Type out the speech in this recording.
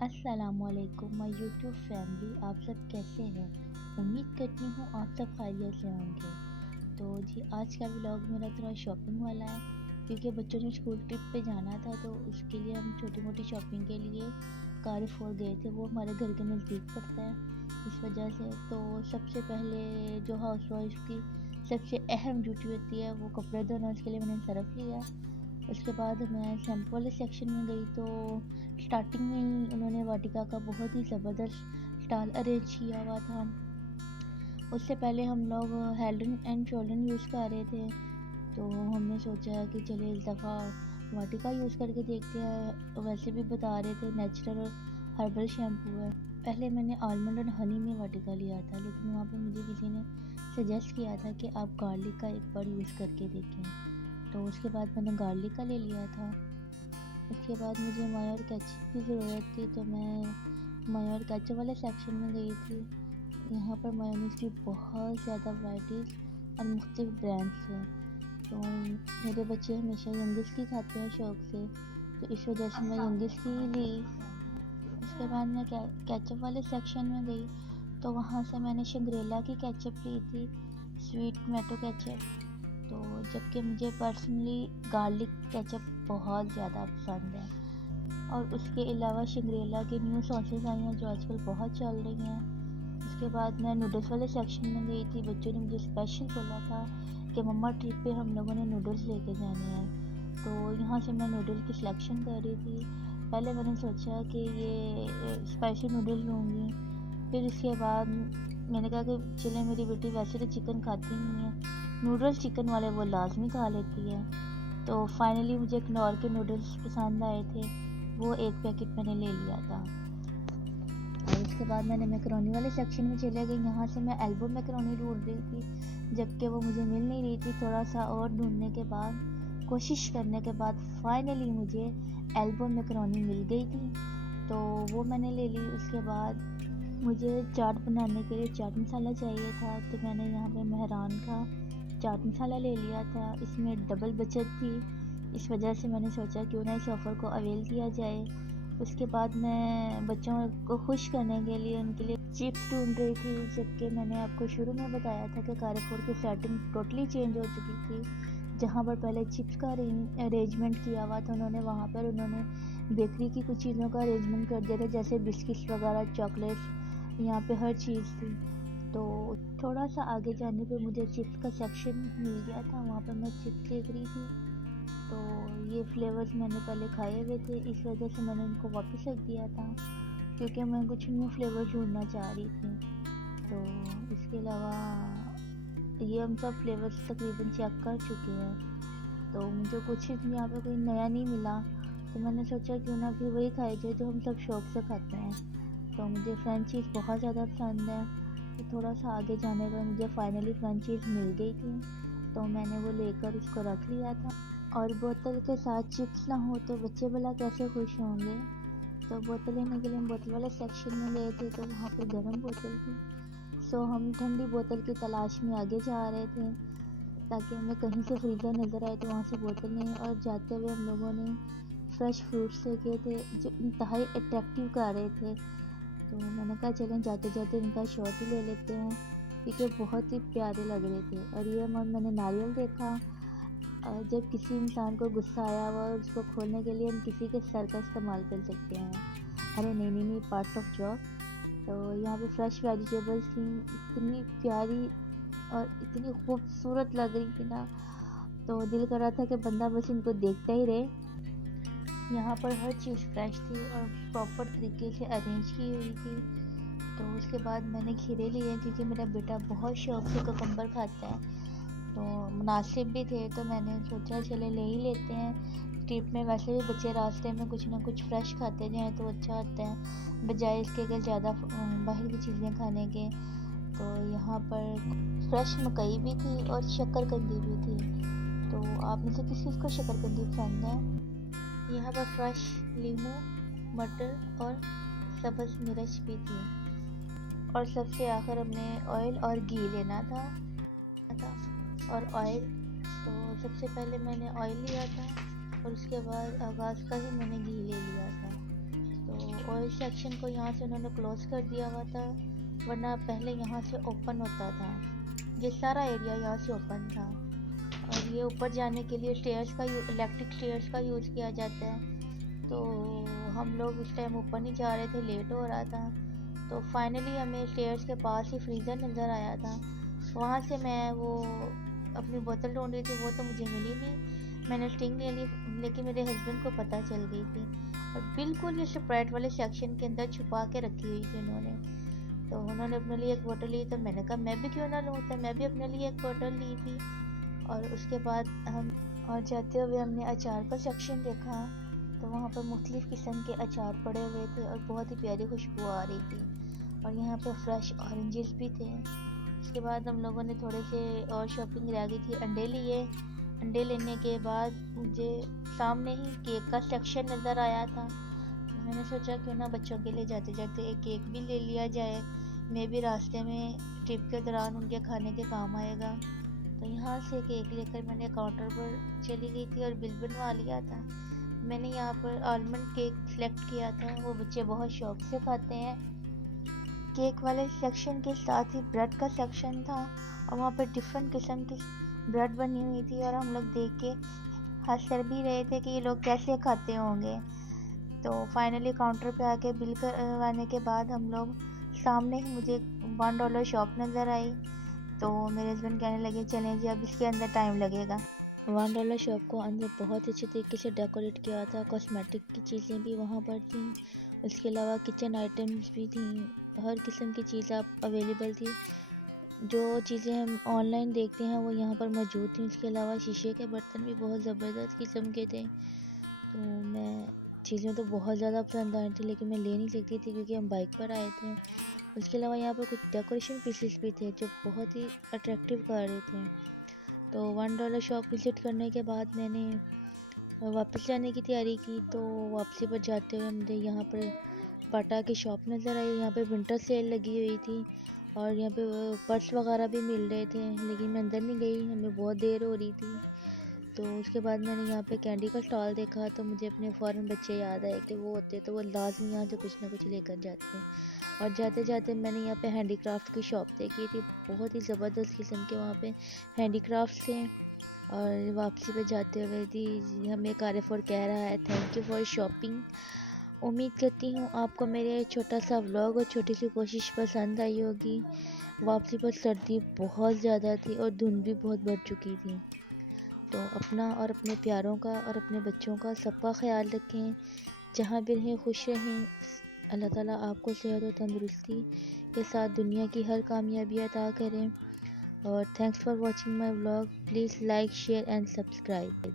अस्सलामुअलैकुम my YouTube family, आप सब कैसे हैं? उम्मीद करती हूँ आप सब खैरियत से होंगे। तो जी आज का व्लॉग मेरा थोड़ा शॉपिंग वाला है, क्योंकि बच्चों ने स्कूल ट्रिप पे जाना था तो उसके लिए हम छोटी मोटी शॉपिंग के लिए कारफोर गए थे। वो हमारे घर के नज़दीक पड़ता है, इस वजह से तो सबसे पहले जो हाउस वाइफ की सबसे अहम ड्यूटी होती है वो कपड़े धोना, उसके लिए मैंने सर्फ़ लिया। उसके बाद मैं शैम्पू वाले सेक्शन में गई तो स्टार्टिंग में ही उन्होंने वाटिका का बहुत ही ज़बरदस्त स्टॉल अरेंज किया हुआ था। उससे पहले हम लोग हेड एंड शोल्डर यूज़ कर रहे थे, तो हमने सोचा कि चलिए इस दफ़ा वाटिका यूज़ करके देखते हैं। वैसे भी बता रहे थे नेचुरल और हर्बल शैम्पू है। पहले मैंने आलमंड और हनी में वाटिका लिया था, लेकिन वहाँ पे मुझे किसी ने सजेस्ट किया था कि आप गार्लिक का एक बार यूज़ करके देखें, तो उसके बाद मैंने गार्लिक का ले लिया था। उसके बाद मुझे माया और केचप की ज़रूरत थी, तो मैं माया और केचप वाले सेक्शन में गई थी। यहाँ पर मायोनीज़ की बहुत ज़्यादा वैराइटीज़ और मुख्तलिफ ब्रांड्स हैं। तो मेरे बच्चे हमेशा यंगिस की खाते हैं शौक़ से, तो इस वजह से मैं यंगिस की ही ली। उसके बाद मैं केचप वाले सेक्शन में गई, तो वहाँ से मैंने शंग्रेला की केचप ली थी, स्वीट टमाटो केचप। तो जबकि मुझे पर्सनली गार्लिक केचप बहुत ज़्यादा पसंद है। और उसके अलावा शंग्रीला की न्यू सॉसेस आई हैं जो आजकल बहुत चल रही हैं। उसके बाद मैं नूडल्स वाले सेक्शन में गई थी। बच्चों ने मुझे स्पेशल बोला था कि मम्मा ट्रिप पे हम लोगों ने नूडल्स लेके जाने हैं, तो यहाँ से मैं नूडल की सिलेक्शन कर रही थी। पहले मैंने सोचा कि ये स्पाइसी नूडल लूँगी, फिर इसके बाद मैंने कहा कि चले मेरी बेटी वैसे तो चिकन खाती नहीं है, नूडल्स चिकन वाले वो लाजमी खा लेती है। तो फाइनली मुझे कनौर के नूडल्स पसंद आए थे, वो एक पैकेट मैंने ले लिया था। और उसके बाद मैंने मैकरोनी वाले सेक्शन में चले गई। यहाँ से मैं एल्बो मैकरोनी ढूंढ रही थी, जबकि वो मुझे मिल नहीं रही थी। थोड़ा सा और ढूंढने के बाद, कोशिश करने के बाद फाइनली मुझे एल्बो मैकरोनी मिल गई थी, तो वो मैंने ले ली। उसके बाद मुझे चाट बनाने के लिए चाट मसाला चाहिए था, तो मैंने यहाँ पे मेहरान का चाट मसाला ले लिया था। इसमें डबल बचत थी, इस वजह से मैंने सोचा क्यों ना इस ऑफ़र को अवेल किया जाए। उसके बाद मैं बच्चों को खुश करने के लिए उनके लिए चिप्स ढूंढ रही थी, जबकि मैंने आपको शुरू में बताया था कि कारफोर की सेटिंग टोटली चेंज हो चुकी थी। जहाँ पर पहले चिप्स का अरेंजमेंट किया हुआ था उन्होंने, वहाँ पर उन्होंने बेकरी की कुछ चीज़ों का अरेंजमेंट कर दिया था, जैसे बिस्किट्स वगैरह, चॉकलेट्स, यहाँ पे हर चीज़ थी। तो थोड़ा सा आगे जाने पे मुझे चिप्स का सेक्शन मिल गया था, वहाँ पर मैं चिप्स देख रही थी। तो ये फ्लेवर्स मैंने पहले खाए हुए थे, इस वजह से मैंने इनको वापस रख दिया था, क्योंकि मैं कुछ न्यू फ्लेवर ढूंढना चाह रही थी। तो इसके अलावा ये हम सब फ्लेवर्स तकरीबन चेक कर चुके हैं, तो मुझे कुछ यहाँ पे कोई नया नहीं मिला, तो मैंने सोचा क्यों ना फिर वही खाई जाए जो हम सब शौक़ से खाते हैं। तो मुझे फ्रेंच चीज़ बहुत ज़्यादा पसंद है, तो थोड़ा सा आगे जाने पर मुझे फाइनली फ्रेंच चीज़ मिल गई थी, तो मैंने वो लेकर उसको रख लिया था। और बोतल के साथ चिप्स ना हो तो बच्चे भला कैसे खुश होंगे। तो बोतल लेने के लिए हम बोतल वाले सेक्शन में गए थे, तो वहाँ पर गर्म बोतल थी, सो हम ठंडी बोतल की तलाश में आगे जा रहे थे, ताकि हमें कहीं से फ्रीज़र नज़र आए तो वहाँ से बोतल नहीं। और जाते हुए हम लोगों ने फ्रेश फ्रूट्स देखे थे जो इंतहाई अट्रैक्टिव कर रहे थे, तो मैंने कहा चलें जाते जाते इनका शॉट ही ले लेते हैं, क्योंकि बहुत ही प्यारे लग रहे थे। और ये मैंने नारियल देखा, जब किसी इंसान को गुस्सा आया हुआ उसको खोलने के लिए हम किसी के सर का इस्तेमाल कर सकते हैं। अरे नहीं नहीं नहीं, पार्ट ऑफ जॉब। तो यहाँ पे फ्रेश वेजिटेबल्स थी, इतनी प्यारी और इतनी खूबसूरत लग रही थी ना, तो दिल कर रहा था कि बंदा बस इनको देखता ही रहे। यहाँ पर हर चीज़ फ्रेश थी और प्रॉपर तरीके से अरेंज की हुई थी। तो उसके बाद मैंने खीरे लिए, क्योंकि मेरा बेटा बहुत शौक़ से कुकम्बर खाता है, तो मुनासिब भी थे, तो मैंने सोचा चले ले ही लेते हैं। ट्रिप में वैसे भी बच्चे रास्ते में कुछ ना कुछ फ़्रेश खाते जाएँ तो अच्छा होता है, बजाय इसके कि ज़्यादा बाहर की चीज़ें खाने के। तो यहाँ पर फ्रेश मकई भी थी और शकरकंदी भी थी, तो आप में से किस किस को शकरकंदी पसंद है? यहाँ पर फ्रेश लीमू, मटर और सब्ज़ मिर्च भी थी। और सबसे आखिर हमने ऑयल और घी लेना था। और ऑयल, तो सबसे पहले मैंने ऑयल लिया था और उसके बाद आगाज़ का ही मैंने घी ले लिया था। तो ऑयल सेक्शन को यहाँ से उन्होंने क्लोज कर दिया हुआ था, वरना पहले यहाँ से ओपन होता था। ये सारा एरिया यहाँ से ओपन था। और ये ऊपर जाने के लिए स्टेयर्स का इलेक्ट्रिक स्टेयर्स का यूज़ किया जाता है। तो हम लोग उस टाइम ऊपर नहीं जा रहे थे, लेट हो रहा था। तो फाइनली हमें स्टेयर्स के पास ही फ्रीज़र नज़र आया था। वहाँ से मैं वो अपनी बोतल ढूंढ रही थी, वो तो मुझे मिली नहीं। मैंने स्टिंग ले ली, लेकिन मेरे हस्बैंड को पता चल गई थी और बिल्कुल ये स्प्राइट वाले सेक्शन के अंदर छुपा के रखी हुई थी उन्होंने। तो उन्होंने अपने लिए एक बोतल ली, तो मैंने कहा मैं भी क्यों ना लूँ, तो मैं भी अपने लिए एक बोतल ली थी। और उसके बाद हम और जाते हुए हमने अचार का सेक्शन देखा, तो वहाँ पर मुख्तलिफ़ किस्म के अचार पड़े हुए थे और बहुत ही प्यारी खुशबू आ रही थी। और यहाँ पे फ्रेश ऑरेंजेस भी थे। उसके बाद हम लोगों ने थोड़े से और शॉपिंग रह गई थी, अंडे लिए। अंडे लेने के बाद मुझे सामने ही केक का सेक्शन नज़र आया था। मैंने सोचा क्यों ना बच्चों के लिए जाते जाते एक केक भी ले लिया जाए, मैं भी रास्ते में ट्रिप के दौरान उनके खाने के काम आएगा। तो यहाँ से केक लेकर मैंने काउंटर पर चली गई थी और बिल बनवा लिया था। मैंने यहाँ पर आलमंड केक सेलेक्ट किया था, वो बच्चे बहुत शौक से खाते हैं। केक वाले सेक्शन के साथ ही ब्रेड का सेक्शन था और वहाँ पर डिफरेंट किस्म की ब्रेड बनी हुई थी और हम लोग देख के हंस कर भी रहे थे कि ये लोग कैसे खाते होंगे। तो फाइनली काउंटर पे आके बिल करवाने के बाद हम लोग सामने ही मुझे $1 शॉप नज़र आई। तो मेरे हस्बैंड कहने लगे चलें जी, अब इसके अंदर टाइम लगेगा। $1 शॉप को अंदर बहुत अच्छे तरीके से डेकोरेट किया था, कॉस्मेटिक की चीज़ें भी वहाँ पर थी, उसके अलावा किचन आइटम्स भी थी, हर किस्म की चीज़ आप अवेलेबल थी। जो चीज़ें हम ऑनलाइन देखते हैं वो यहाँ पर मौजूद थी। उसके अलावा शीशे के बर्तन भी बहुत ज़बरदस्त किस्म के थे। तो मैं चीज़ें तो बहुत ज़्यादा पसंद आई थी, लेकिन मैं ले नहीं सकती थी क्योंकि हम बाइक पर आए थे। उसके अलावा यहाँ पर कुछ डेकोरेशन पीसेस भी थे जो बहुत ही अट्रैक्टिव कर रहे थे। तो $1 शॉप विज़िट करने के बाद मैंने वापस जाने की तैयारी की। तो वापसी पर जाते हुए मुझे यहाँ पर बाटा की शॉप नज़र आई। यहाँ पे विंटर सेल लगी हुई थी और यहाँ पे पर्स वगैरह भी मिल रहे थे, लेकिन मैं अंदर नहीं गई, हमें बहुत देर हो रही थी। तो उसके बाद मैंने यहाँ पे कैंडी का स्टॉल देखा, तो मुझे अपने फ़ौरन बच्चे याद आए कि वो होते तो वो लाजमी यहाँ से कुछ ना कुछ लेकर जाते हैं। और जाते जाते मैंने यहाँ पे हैंडीक्राफ्ट की शॉप देखी थी, बहुत ही ज़बरदस्त किस्म के वहाँ पे हैंडीक्राफ्ट थे। और वापसी पे जाते हुए थी हमें कारफोर कह रहा है थैंक यू फॉर शॉपिंग। उम्मीद करती हूँ आपको मेरे छोटा सा व्लॉग और छोटी सी कोशिश पसंद आई होगी। वापसी पर सर्दी बहुत ज़्यादा थी और धुंध भी बहुत बढ़ चुकी थी। तो अपना और अपने प्यारों का और अपने बच्चों का सबका ख्याल रखें, जहाँ भी रहें खुश रहें। अल्लाह ताला आपको सेहत और तंदुरुस्ती के साथ दुनिया की हर कामयाबी अता करें। और thanks for watching my vlog. Please like share and subscribe.